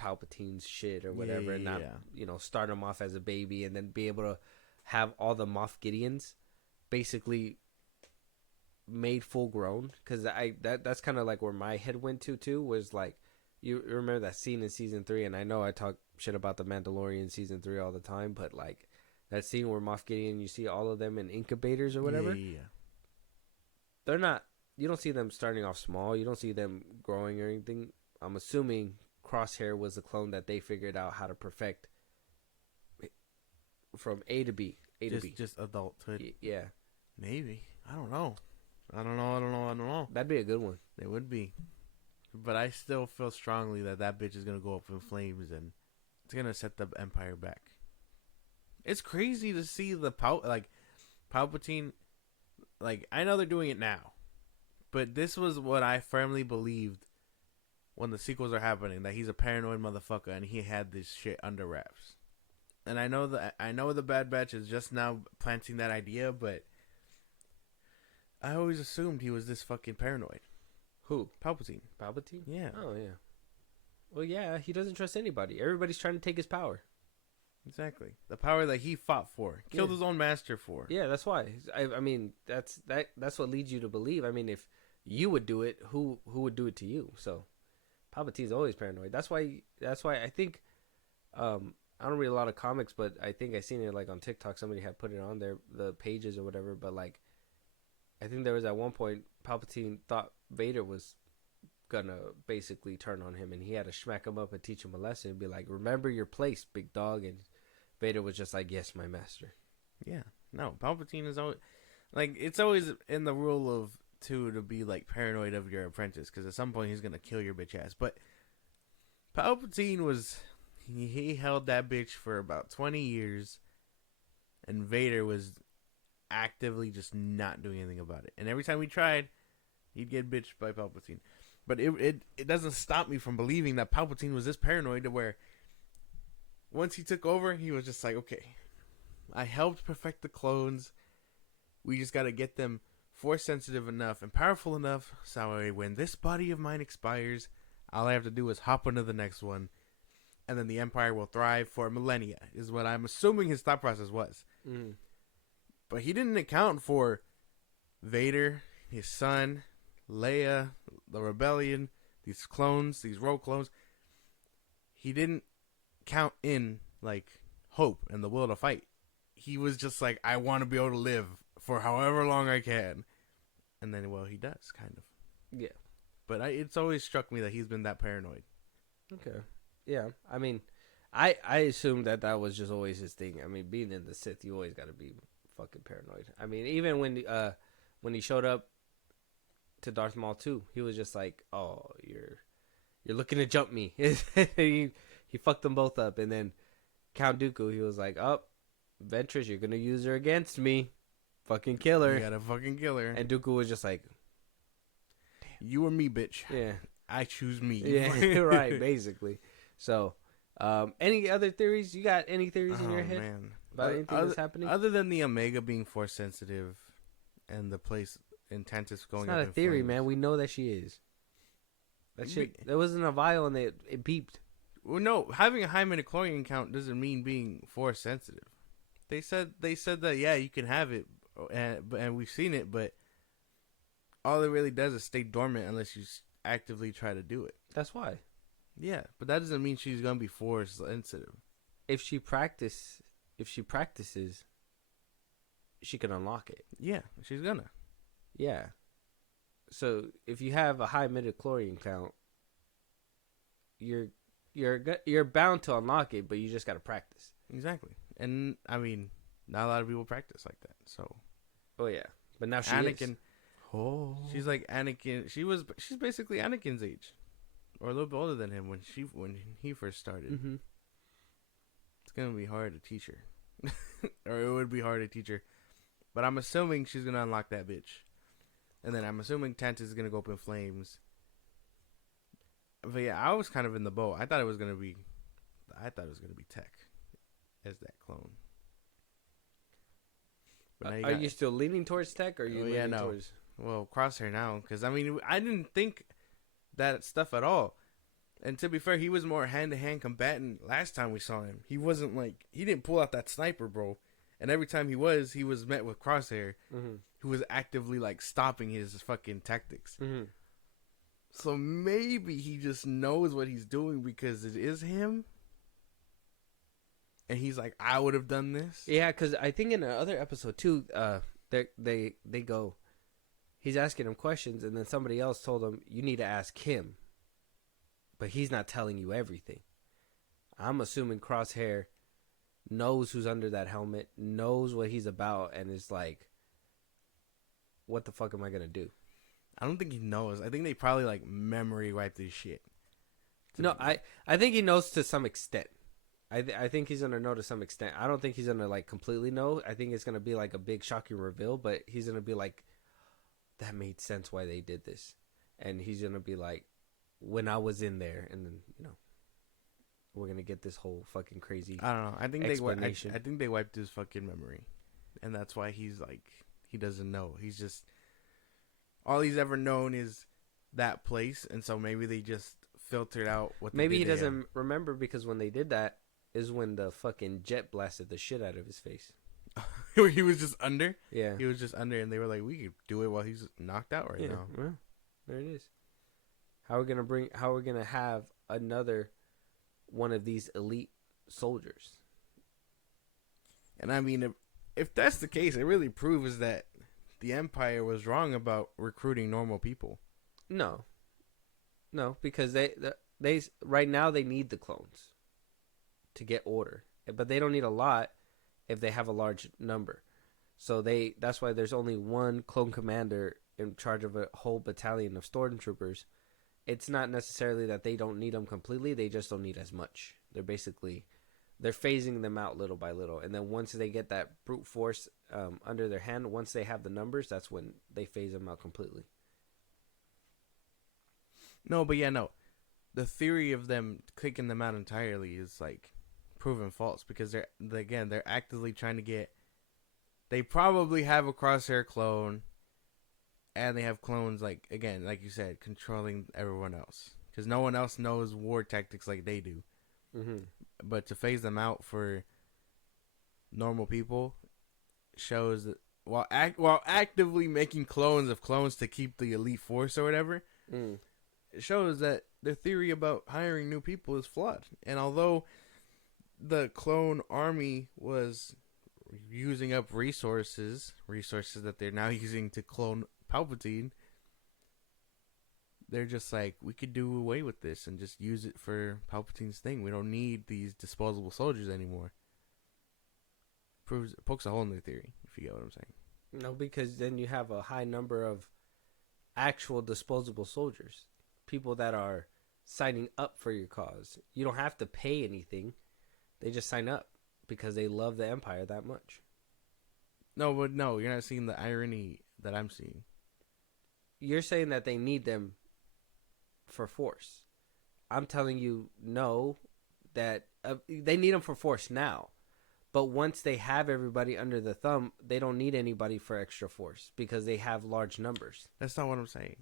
Palpatine's shit or whatever, and not, start him off as a baby, and then be able to have all the Moff Gideons basically made full grown. Because that's kind of like where my head went to too. Was like, you remember that scene in season 3, and I know I talk shit about the Mandalorian season 3 all the time, but like that scene where Moff Gideon, you see all of them in incubators or whatever. Yeah. They're not, you don't see them starting off small. You don't see them growing or anything. I'm assuming Crosshair was the clone that they figured out how to perfect from A to B. Just adulthood. Yeah. Maybe. I don't know. I don't know. That'd be a good one. It would be. But I still feel strongly that bitch is going to go up in flames, and it's going to set the Empire back. It's crazy to see the Palpatine. Like, I know they're doing it now, but this was what I firmly believed when the sequels are happening, that he's a paranoid motherfucker and he had this shit under wraps. And I know the Bad Batch is just now planting that idea, but I always assumed he was this fucking paranoid. Who? Palpatine. Palpatine? Yeah. Oh, yeah. Well, yeah, he doesn't trust anybody. Everybody's trying to take his power. Exactly. The power that he fought for, killed his own master for. Yeah, that's why. I mean, that's what leads you to believe. I mean, if you would do it, who would do it to you? So, Palpatine's always paranoid. That's why I think, I don't read a lot of comics, but I think I seen it like on TikTok. Somebody had put it on there, the pages or whatever. But like, I think there was at one point Palpatine thought Vader was gonna basically turn on him, and he had to smack him up and teach him a lesson and be like, remember your place, big dog. And Vader was just like, yes, my master. Yeah. No, Palpatine is always like, it's always in the rule of two to be like paranoid of your apprentice, because at some point he's gonna kill your bitch ass. But Palpatine was, he held that bitch for about 20 years, and Vader was actively just not doing anything about it. And every time he tried, he'd get bitched by Palpatine. But it doesn't stop me from believing that Palpatine was this paranoid to where once he took over, he was just like, okay, I helped perfect the clones. We just got to get them force sensitive enough and powerful enough so when this body of mine expires, all I have to do is hop onto the next one, and then the Empire will thrive for millennia, is what I'm assuming his thought process was. Mm. But he didn't account for Vader, his son, Leia, the rebellion, these clones, these rogue clones. He didn't count in like hope and the will to fight. He was just like, I want to be able to live for however long I can. And then, well, he does, kind of. Yeah. But it's always struck me that he's been that paranoid. Okay. Yeah. I mean, I assumed that was just always his thing. I mean, being in the Sith, you always got to be fucking paranoid. I mean, even when he showed up to Darth Maul too, he was just like, oh, you're looking to jump me. he fucked them both up. And then Count Dooku, he was like, oh, Ventress, you're gonna use her against me. Fucking kill her. You gotta fucking kill her. And Dooku was just like, damn. You or me, bitch. Yeah. I choose me. Yeah, right, basically. So, any other theories? You got any theories in your head about anything that's happening? Other than the Omega being force sensitive and the place in Tantus going up in flames. It's not a theory, man. We know that she is. That shit, there wasn't a vial and it beeped. Well, no, having a high midichlorian count doesn't mean being force sensitive. They said that, yeah, you can have it, and we've seen it, but all it really does is stay dormant unless you actively try to do it. That's why. Yeah, but that doesn't mean she's gonna be force sensitive. If she practices, she can unlock it. Yeah, she's gonna. Yeah. So if you have a high midichlorian count, you're you're bound to unlock it, but you just got to practice. Exactly. And I mean, not a lot of people practice like that. So Oh yeah, but now she Anakin, is. oh, she's like Anakin. She's basically Anakin's age, or a little bit older than him when he first started. Mm-hmm. It's gonna be hard to teach her, or it would be hard to teach her. But I'm assuming she's gonna unlock that bitch, and then I'm assuming Tantus is gonna go up in flames. But yeah, I was kind of in the boat. I thought it was gonna be Tech as that clone. But now Are you still leaning towards Tech, or are you leaning no. towards? Well, Crosshair now, because I mean, I didn't think that stuff at all. And to be fair, he was more hand-to-hand combatant last time we saw him. He wasn't like, he didn't pull out that sniper, bro. And every time he was met with Crosshair, who was actively like stopping his fucking tactics. Mm-hmm. So maybe he just knows what he's doing because it is him. And he's like, I would have done this. Yeah, because I think in the other episode too, they go, he's asking him questions, and then somebody else told him you need to ask him, but he's not telling you everything. I'm assuming Crosshair knows who's under that helmet, knows what he's about, and is like, what the fuck am I gonna do? I don't think he knows. I think they probably like memory wiped his shit. No, I think he knows to some extent. I think he's gonna know to some extent. I don't think he's gonna like completely know. I think it's gonna be like a big shocking reveal, but he's gonna be like, that made sense why they did this, and he's gonna be like, when I was in there, and then we're gonna get this whole fucking crazy. I don't know. I think explanation. I think they wiped his fucking memory, and that's why he's like he doesn't know. He's just all he's ever known is that place, and so maybe they just filtered out what. Maybe he doesn't remember because when they did that is when the fucking jet blasted the shit out of his face. Where he was just under. Yeah, he was just under, and they were like, "We could do it while he's knocked out right now." Well, there it is. How are we gonna have another one of these elite soldiers? And I mean, if that's the case, it really proves that the Empire was wrong about recruiting normal people. No, because they right now they need the clones to get order, but they don't need a lot if they have a large number. So that's why there's only one clone commander in charge of a whole battalion of stormtroopers. It's not necessarily that they don't need them completely, they just don't need as much. They're phasing them out little by little, and then once they get that brute force under their hand, once they have the numbers, that's when they phase them out completely. No, but yeah, no. The theory of them kicking them out entirely is like proven false because they're actively trying to get. They probably have a Crosshair clone, and they have clones like you said, controlling everyone else because no one else knows war tactics like they do. Mm-hmm. But to phase them out for normal people shows that while actively making clones of clones to keep the elite force or whatever, it shows that their theory about hiring new people is flawed. And although the clone army was using up resources that they're now using to clone Palpatine, they're just like, we could do away with this and just use it for Palpatine's thing. We don't need these disposable soldiers anymore. Pokes a hole in their theory, if you get what I'm saying. No, because then you have a high number of actual disposable soldiers. People that are signing up for your cause. You don't have to pay anything. They just sign up because they love the Empire that much. No, but no, you're not seeing the irony that I'm seeing. You're saying that they need them for force. I'm telling you, no, that they need them for force now. But once they have everybody under the thumb, they don't need anybody for extra force because they have large numbers. That's not what I'm saying.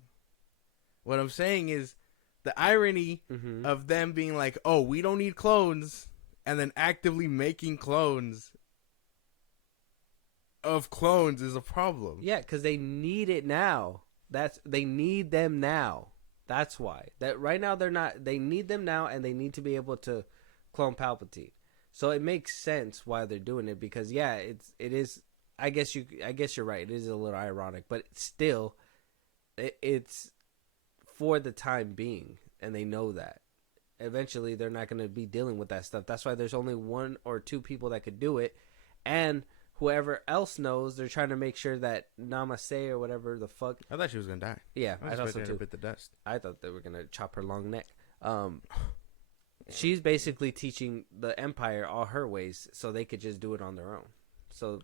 What I'm saying is the irony of them being like, oh, we don't need clones, and then actively making clones of clones is a problem. Yeah, because they need it now. They need them now. That's why. That right now they're not. They need them now, and they need to be able to clone Palpatine. So it makes sense why they're doing it because it is I guess you're right. It is a little ironic, but still, it's for the time being, and they know that. Eventually, they're not going to be dealing with that stuff. That's why there's only 1 or 2 people that could do it, and whoever else knows, they're trying to make sure that Namaste or whatever the fuck. I thought she was gonna die. Yeah, I thought so too. Bit the dust. I thought they were gonna chop her long neck. She's basically teaching the Empire all her ways, so they could just do it on their own. So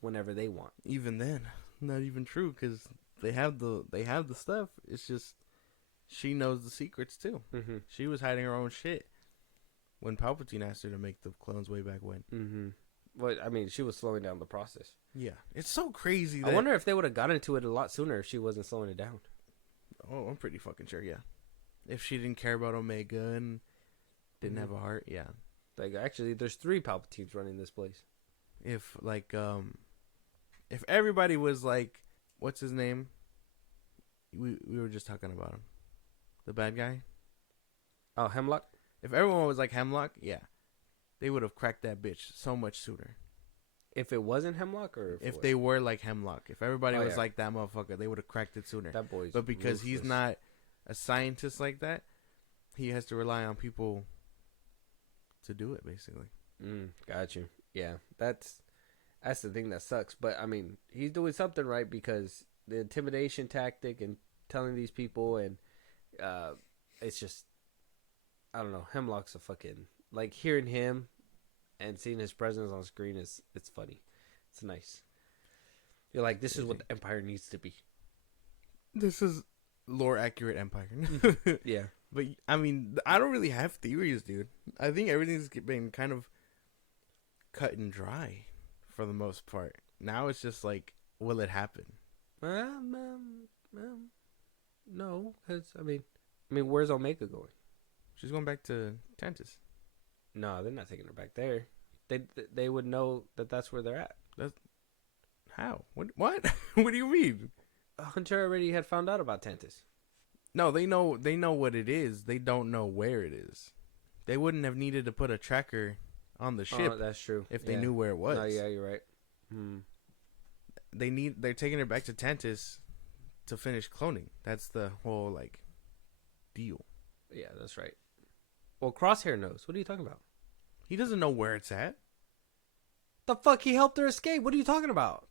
whenever they want. Even then, not even true, because they have the stuff. It's just she knows the secrets too. Mm-hmm. She was hiding her own shit when Palpatine asked her to make the clones way back when. Mm-hmm. But I mean, she was slowing down the process. Yeah, it's so crazy. I wonder if they would have gotten into it a lot sooner if she wasn't slowing it down. Oh, I'm pretty fucking sure. Yeah, if she didn't care about Omega and didn't have a heart, yeah. Like actually, there's 3 Palpatines running this place. If if everybody was like, what's his name? We were just talking about him, the bad guy. Oh, Hemlock. If everyone was like Hemlock, yeah, they would have cracked that bitch so much sooner. If it wasn't Hemlock, or if they were like Hemlock, if everybody was yeah. like that motherfucker, they would have cracked it sooner. That boy's but because ruthless. he's not a scientist like that, he has to rely on people to do it, basically. Got you. Yeah, that's the thing that sucks. But I mean, he's doing something right, because the intimidation tactic and telling these people, and it's just, I don't know. Hemlock's a fucking, like, hearing him and seeing his presence on screen it's funny. It's nice. You're like, this is what the Empire needs to be. This is lore accurate Empire. Yeah. But I mean, I don't really have theories, dude. I think everything's been kind of cut and dry for the most part. Now it's just like, will it happen? No, because I mean, where's Omega going? She's going back to Tantus. No, they're not taking her back there. They would know that that's where they're at. How? What? What do you mean? Hunter already had found out about Tantus. No, they know what it is. They don't know where it is. They wouldn't have needed to put a tracker on the ship. Oh, that's true. If they knew where it was. No, yeah, you're right. They're taking her back to Tantus to finish cloning. That's the whole like deal. Yeah, that's right. Well, Crosshair knows. What are you talking about? He doesn't know where it's at. The fuck? He helped her escape. What are you talking about?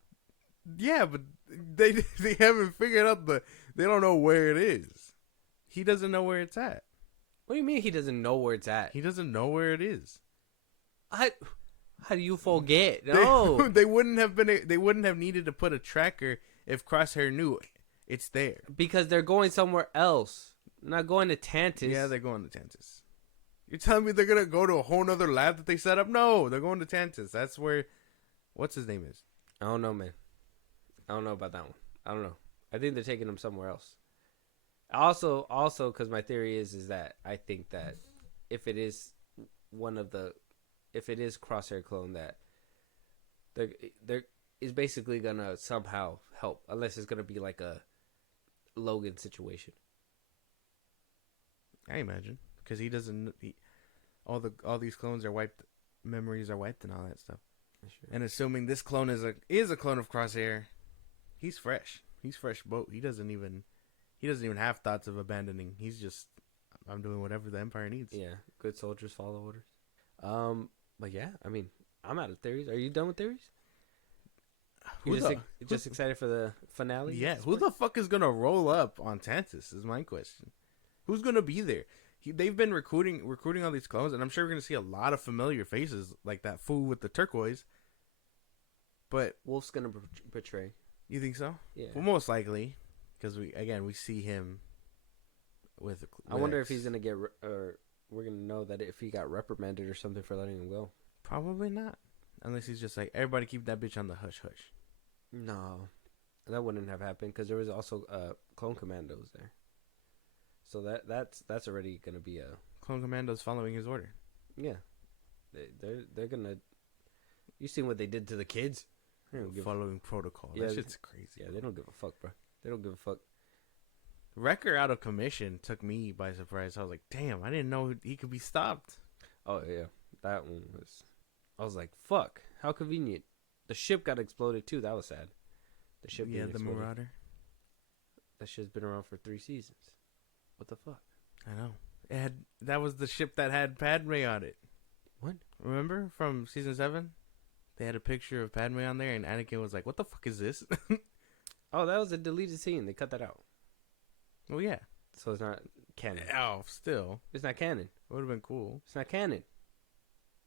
Yeah, but they haven't figured out they don't know where it is. He doesn't know where it's at. What do you mean he doesn't know where it's at? He doesn't know where it is. How do you forget? No. They wouldn't have needed to put a tracker if Crosshair knew it's there. Because they're going somewhere else. Not going to Tantus. Yeah, they're going to Tantus. You're telling me they're going to go to a whole nother lab that they set up? No, they're going to Tantus. That's where, what's his name is? I don't know, man. I don't know about that one. I don't know. I think they're taking him somewhere else. Also, because my theory is that I think that if it is Crosshair clone, that there is basically gonna somehow help, unless it's gonna be like a Logan situation. I imagine, because he doesn't. All these clones are wiped, memories are wiped, and all that stuff. Sure. And assuming this clone is a clone of Crosshair, he's fresh. He's fresh boat. He doesn't even have thoughts of abandoning. He's just, I'm doing whatever the Empire needs. Yeah, good soldiers follow orders. But yeah, I mean, I'm out of theories. Are you done with theories? You just excited for the finale? Yeah. Who the fuck is gonna roll up on Tantus? Is my question. Who's gonna be there? They've been recruiting all these clones, and I'm sure we're gonna see a lot of familiar faces, like that fool with the turquoise. But Wolf's gonna betray. You think so? Yeah. Well, most likely, because we see him with I wonder if he's gonna get, or we're gonna know that if he got reprimanded or something for letting him go. Probably not, unless he's just like, everybody keep that bitch on the hush hush. No, that wouldn't have happened, because there was also clone commandos there. So that's already gonna be a clone commandos following his order. Yeah, they're gonna. You seen what they did to the kids? Following protocol. Yeah, that shit's crazy. Yeah, they don't give a fuck, bro. They don't give a fuck. Wrecker out of commission took me by surprise. I was like, damn, I didn't know he could be stopped. Oh yeah, that one was. I was like, fuck, how convenient. The ship got exploded too. That was sad. The ship. Yeah, being the exploded. Marauder. That shit's been around for 3 seasons. What the fuck? I know. That was the ship that had Padme on it. What? Remember from season 7? They had a picture of Padme on there, and Anakin was like, "What the fuck is this?" Oh, that was a deleted scene. They cut that out. Well, yeah. So it's not canon. Oh, still, It's not canon. it would have been cool. It's not canon.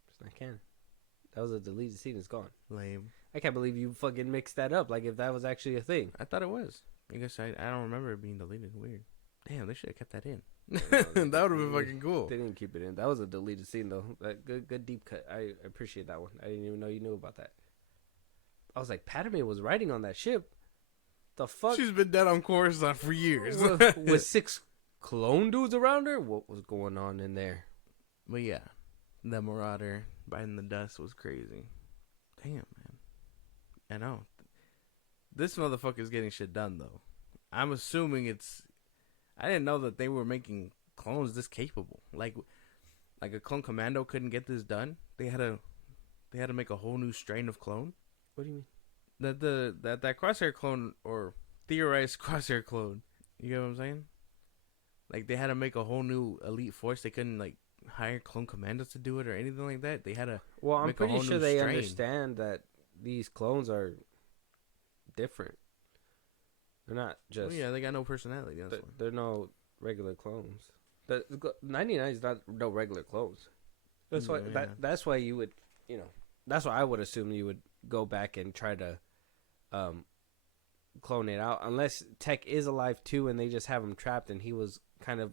It's not canon. That was a deleted scene. It's gone. Lame. I can't believe you fucking mixed that up. Like if that was actually a thing. I thought it was. I guess I don't remember it being deleted. Weird. Damn, they should have kept that in. No, That would have been fucking cool. They didn't keep it in. That was a deleted scene though. Good deep cut. I appreciate that one. I didn't even know you knew about that. I was like, Padme was riding on that ship. The fuck? She's been dead on Coruscant for years. with 6 clone dudes around her? What was going on in there? But yeah, the Marauder biting the dust was crazy. Damn, man. I know. This motherfucker's getting shit done, though. I'm assuming it's... I didn't know that they were making clones this capable. Like a clone commando couldn't get this done. They had to make a whole new strain of clone. What do you mean? That Crosshair clone, or theorized Crosshair clone. You get what I'm saying? Like, they had to make a whole new elite force. They couldn't, like, hire clone commandos to do it or anything like that. They had to... Well, I'm make a pretty whole sure new they strain. understand that these clones are different. They're not just... Well, yeah, they got no personality. That's why. They're no regular clones. 99 is not no regular clones. That's why. Yeah. That's why you would, that's why I would assume you would go back and try to, clone it out. Unless Tech is alive too, and they just have him trapped, and he was kind of,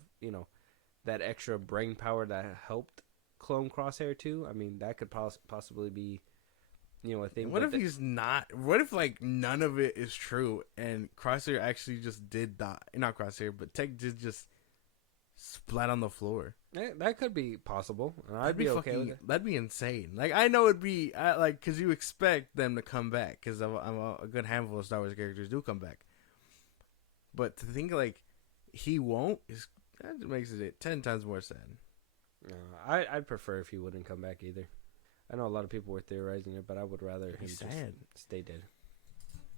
that extra brain power that helped clone Crosshair too. I mean, that could possibly be, a thing. What if he's not? What if, like, none of it is true and Crosshair actually just did die? Not Crosshair, but Tech did just splat on the floor. That could be possible. And I'd be okay with it. That'd be insane. Like, I know it'd be like, because you expect them to come back, because a good handful of Star Wars characters do come back. But to think like he won't that makes it 10 times more sad. I'd prefer if he wouldn't come back either. I know a lot of people were theorizing it, but I would rather him just stay dead.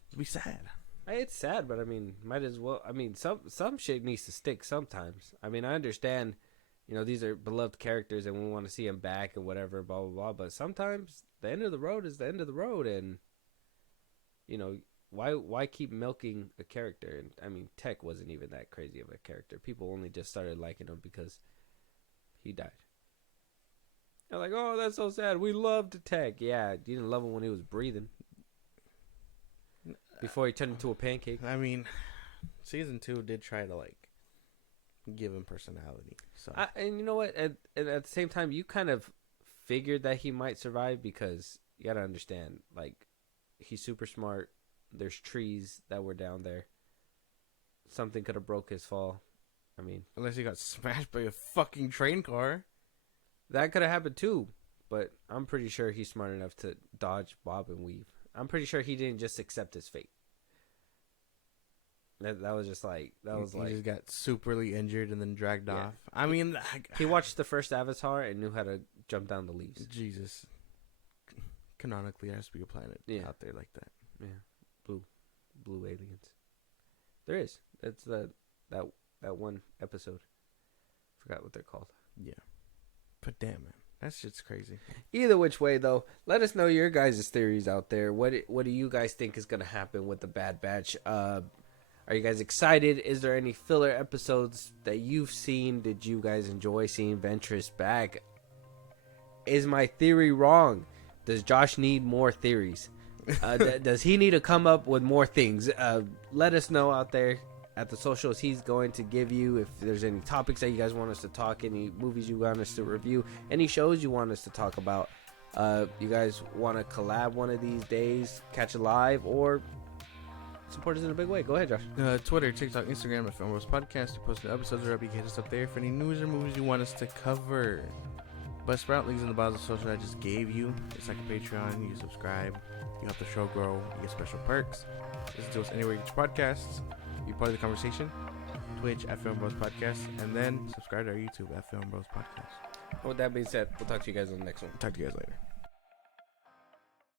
It'd be sad. It's sad, but I mean, might as well. I mean, some shit needs to stick sometimes. I mean, I understand, these are beloved characters and we want to see them back and whatever, blah, blah, blah. But sometimes the end of the road is the end of the road. And, why keep milking a character? And I mean, Tech wasn't even that crazy of a character. People only just started liking him because he died. They're like, oh, that's so sad. We loved Tech. Yeah, you didn't love him when he was breathing. Before he turned into a pancake. I mean, season 2 did try to, like, give him personality. So and you know what? At the same time, you kind of figured that he might survive because you gotta understand, like, he's super smart. There's trees that were down there. Something could have broke his fall. I mean, unless he got smashed by a fucking train car. That could have happened too. But I'm pretty sure he's smart enough to dodge, bob, and weave. I'm pretty sure he didn't just accept his fate. That was just like He just got superly injured and then dragged off. I mean, he watched the first Avatar and knew how to jump down the leaves. Jesus. Canonically, there has to be a planet out there like that. Yeah, blue aliens. There is. It's that one episode. Forgot what they're called. Yeah, but damn, man. That shit's crazy. Either which way, though, let us know your guys' theories out there. What do you guys think is going to happen with the Bad Batch? Are you guys excited? Is there any filler episodes that you've seen? Did you guys enjoy seeing Ventress back? Is my theory wrong? Does Josh need more theories? Does he need to come up with more things? Let us know out there at the socials he's going to give you. If there's any topics that you guys want us to talk, any movies you want us to review, any shows you want us to talk about, you guys want to collab one of these days, catch a live, or support us in a big way, go ahead, Josh. Twitter, TikTok, Instagram at FIlmBros Podcast. We post new episodes are up. You can hit us up there for any news or movies you want us to cover. Buzzsprout, links in the bottom of the social I just gave you. It's like a Patreon. You subscribe, you help the show grow, you get special perks. Listen to us anywhere you get your podcasts. Be part of the conversation. Twitch at FIlmBros Podcast, and then subscribe to our YouTube at FIlmBros Podcast. With that being said, we'll talk to you guys on the next one. Talk to you guys later.